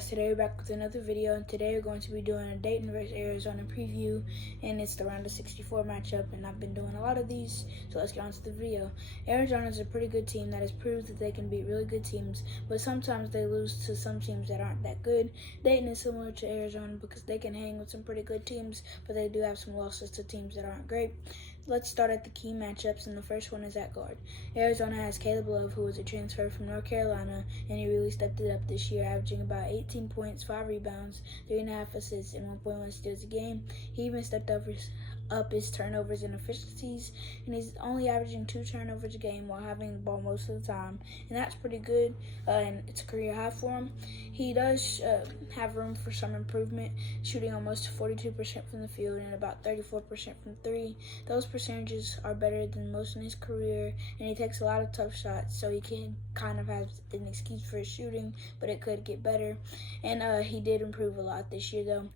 guys, today we're back with another video, and today we're going to be doing a Dayton versus Arizona preview, and it's the round of 64 matchup, and I've been doing a lot of these, so let's get on to the video. Arizona is a pretty good team that has proved that they can beat really good teams, but sometimes they lose to some teams that aren't that good. Dayton is similar to Arizona because they can hang with some pretty good teams, but they do have some losses to teams that aren't great. Let's start at the key matchups, and the first one is at guard. Arizona has Caleb Love, who was a transfer from North Carolina, and he really stepped it up this year, averaging about 18 points, 5 rebounds, 3.5 assists, and 1.1 steals a game. He even stepped up his turnovers and efficiencies, and he's only averaging 2 turnovers a game while having the ball most of the time, and that's pretty good, and it's a career high for him. He does have room for some improvement, shooting almost 42% from the field and about 34% from 3. Those percentages are better than most in his career, and he takes a lot of tough shots, so he can kind of have an excuse for his shooting, but it could get better, and he did improve a lot this year though.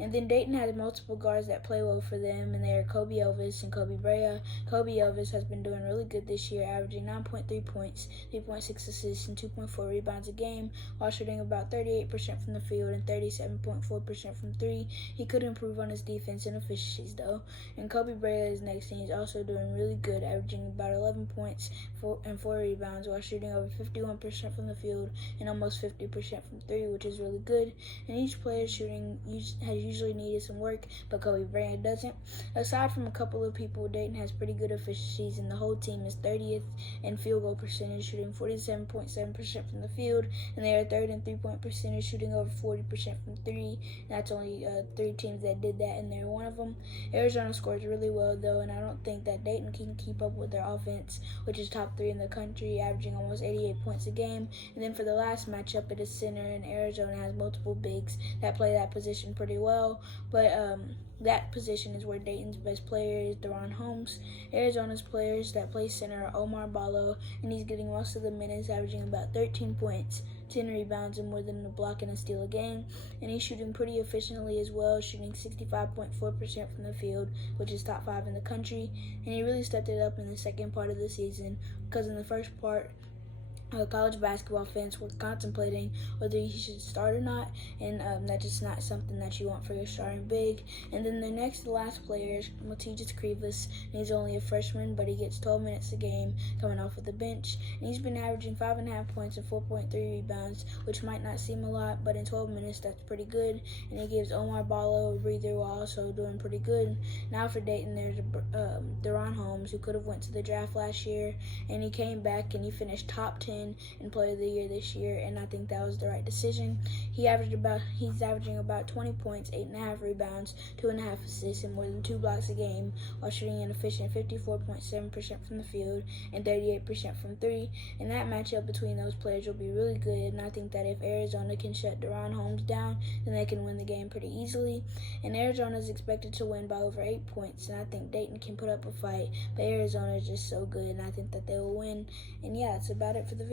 And then Dayton has multiple guards that play well for them, and they are Kobe Elvis and Kobe Brea. Kobe Elvis has been doing really good this year, averaging 9.3 points, 3.6 assists, and 2.4 rebounds a game, while shooting about 38% from the field and 37.4% from 3. He could improve on his defense and efficiencies though. And Kobe Brea is next, and he's also doing really good, averaging about 11 points and 4 rebounds, while shooting over 51% from the field and almost 50% from 3, which is really good. And each player's shooting has usually needed some work, but Kobe Bryant doesn't. Aside from a couple of people, Dayton has pretty good efficiencies, and the whole team is 30th in field goal percentage, shooting 47.7% from the field, and they are 3rd in three-point percentage, shooting over 40% from 3. That's only 3 teams that did that, and they're one of them. Arizona scores really well though, and I don't think that Dayton can keep up with their offense, which is top 3 in the country, averaging almost 88 points a game. And then for the last matchup, it is center, and Arizona has multiple bigs that play that position pretty well, but that position is where Dayton's best player is Deron Holmes. Arizona's players that play center are Omar Ballo, and he's getting most of the minutes, averaging about 13 points, 10 rebounds, and more than a block and a steal a game. And he's shooting pretty efficiently as well, shooting 65.4% from the field, which is top 5 in the country. And he really stepped it up in the second part of the season, because in the first part, college basketball fans were contemplating whether he should start or not, and that's just not something that you want for your starting big. And then the next to last player is Matijas Krivas, and he's only a freshman, but he gets 12 minutes a game coming off of the bench, and he's been averaging 5.5 points and 4.3 rebounds, which might not seem a lot, but in 12 minutes that's pretty good. And he gives Omar Ballo a breather while also doing pretty good. Now for Dayton, there's Deron Holmes, who could have went to the draft last year, and he came back and he finished top 10 in Player of the Year this year, and I think that was the right decision. He's averaging about 20 points, 8.5 rebounds, 2.5 assists, and more than 2 blocks a game, while shooting an efficient 54.7% from the field and 38% from 3. And that matchup between those players will be really good, and I think that if Arizona can shut Deron Holmes down, then they can win the game pretty easily. And Arizona is expected to win by over 8 points, and I think Dayton can put up a fight, but Arizona is just so good, and I think that they will win. And yeah, that's about it for the video.